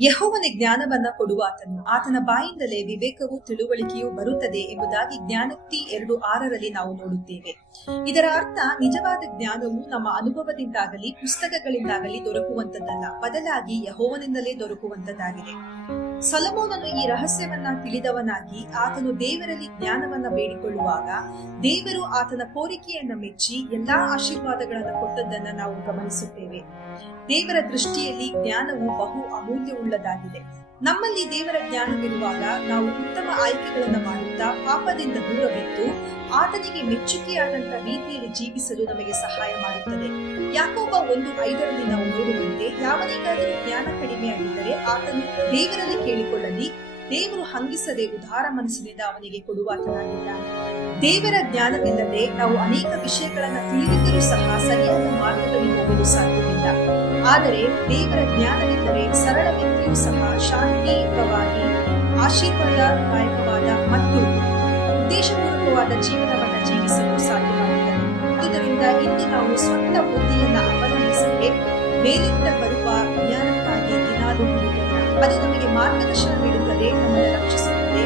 ಯೆಹೋವನೇ ಜ್ಞಾನವನ್ನ ಕೊಡುವಾತನು, ಆತನ ಬಾಯಿಂದಲೇ ವಿವೇಕವೂ ತಿಳುವಳಿಕೆಯೂ ಬರುತ್ತದೆ ಎಂಬುದಾಗಿ ಜ್ಞಾನೋಕ್ತಿ 2:6 ನಾವು ನೋಡುತ್ತೇವೆ. ಇದರ ಅರ್ಥ ನಿಜವಾದ ಜ್ಞಾನವು ನಮ್ಮ ಅನುಭವದಿಂದಾಗಲಿ ಪುಸ್ತಕಗಳಿಂದಾಗಲಿ ದೊರಕುವಂತದ್ದಲ್ಲ, ಬದಲಾಗಿ ಯೆಹೋವನಿಂದಲೇ ದೊರಕುವಂತದ್ದಾಗಿದೆ. ಸೊಲೊಮೋನನು ಈ ರಹಸ್ಯವನ್ನ ತಿಳಿದವನಾಗಿ ಆತನು ದೇವರಲ್ಲಿ ಜ್ಞಾನವನ್ನ ಬೇಡಿಕೊಳ್ಳುವಾಗ ದೇವರು ಆತನ ಕೋರಿಕೆಯನ್ನ ಮೆಚ್ಚಿ ಎಲ್ಲಾ ಆಶೀರ್ವಾದಗಳನ್ನು ಕೊಟ್ಟದ್ದನ್ನ ನಾವು ಗಮನಿಸುತ್ತೇವೆ. ದೇವರ ದೃಷ್ಟಿಯಲ್ಲಿ ಜ್ಞಾನವು ಬಹು ಅಮೂಲ್ಯವುಳ್ಳದಾಗಿದೆ. ನಮ್ಮಲ್ಲಿ ದೇವರ ಜ್ಞಾನವಿರುವಾಗ ನಾವು ಉತ್ತಮ ಆಯ್ಕೆಗಳನ್ನ ಮಾಡುತ್ತಾ ಪಾಪದಿಂದ ದೂರವಿದ್ದು ಆತನಿಗೆ ಮೆಚ್ಚುಗೆಯಾದಂತ ರೀತಿಯಲ್ಲಿ ಜೀವಿಸಲು ನಮಗೆ ಸಹಾಯ ಮಾಡುತ್ತದೆ. ಯಾಕೋಬ 1:5 ನಾವು ನೋಡುವಂತೆ, ಯಾವನಿಗಾದರೂ ಜ್ಞಾನ ಕಡಿಮೆಯಾಗಿದ್ದರೆ ಆತನು ದೇವರಲ್ಲಿ ಕೇಳಿಕೊಳ್ಳಲಿ, ದೇವರು ಹಂಗಿಸದೆ ಉದಾರ ಮನಸ್ಸಿನಿಂದ ಅವನಿಗೆ ಕೊಡುವಾತನಾಗಿದ್ದಾನೆ. ದೇವರ ಜ್ಞಾನವಿಲ್ಲದೆ ನಾವು ಅನೇಕ ವಿಷಯಗಳನ್ನ ತಿಳಿದಿದ್ದರೂ ಸಹ ಸರಿಯಾದ ಮಾರ್ಗದಲ್ಲಿ ಹೋಗಲು ಸಾಧ್ಯವಿಲ್ಲ. ಆದರೆ ದೇವರ ಜ್ಞಾನವಿದ್ದರೆ ಸರಳ ವ್ಯಕ್ತಿಯೂ ಸಹ ಶಾಂತಿಯುತವಾಗಿ ಆಶೀರ್ವಾದದಾಯಕವಾದ ಮತ್ತು ಉದ್ದೇಶಪೂರ್ವಕವಾದ ಜೀವನವನ್ನ ಜೀವಿಸಲು ಸಾಧ್ಯವಾಗುತ್ತದೆ. ಆದುದರಿಂದ ಇಂದು ನಾವು ಸ್ವಂತ ಬುದ್ಧಿಯನ್ನ ಅವಲಂಬಿಸದೆ ಮೇಲಿಂದ ಬರುವ ಜ್ಞಾನಕ್ಕಾಗಿ ದಿನಾಲೂ ಹುಡುಕೋಣ. ಅದು ನಮಗೆ ಮಾರ್ಗದರ್ಶನ ನೀಡುತ್ತದೆ, ನಮ್ಮನ್ನು ರಕ್ಷಿಸುತ್ತದೆ